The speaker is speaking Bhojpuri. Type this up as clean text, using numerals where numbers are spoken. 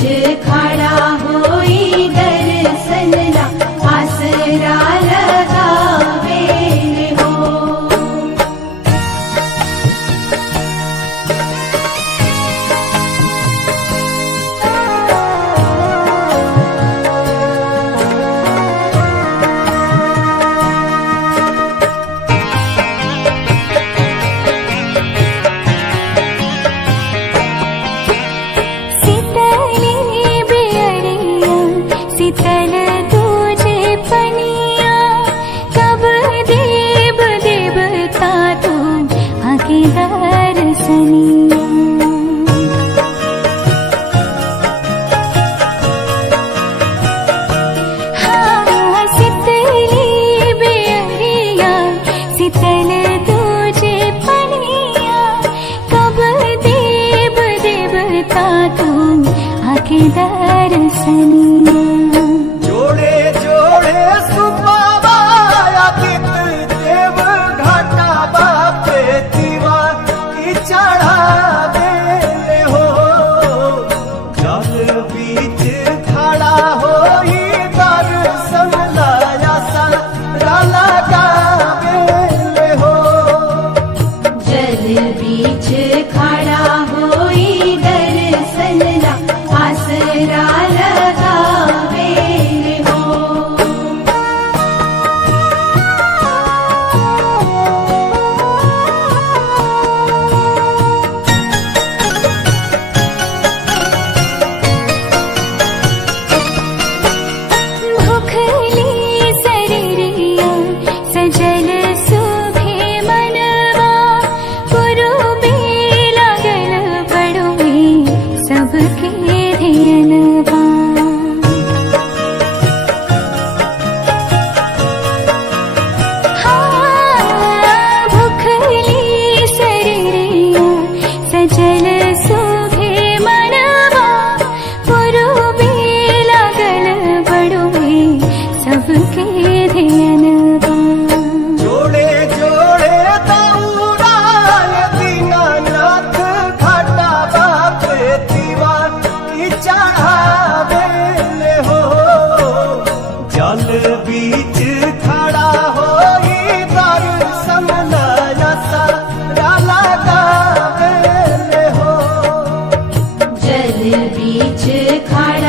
खड़ा होई दर्शन ला आसरा लगावे हो। शीतल तुझे पनिया कब देव देवता तू आके दर्शनिया। हाँ शीतली बेअरिया शीतल तुझे पनिया कब देव देवता तू आके दर्शनिया। बीच खड़ा होई दर्शन ला आसरा लगावे हो। भूखली शरीरिया सजल सुभे मनवा पुरुबे लागल बड़ुए सबके ध्यानवा। हाँ भूखली शरीरिया सजल सुभे मनवा पुरुबे लागल बड़ुए सबके ध्यानवा। जोड़े जोड़े दौड़ाय दीनानाथ घाटा बापे दीवान की चढ़ावे हो। जल बीच खड़ा होई दर्शन ला आसरा लगावे हो। जल बीच खड़ा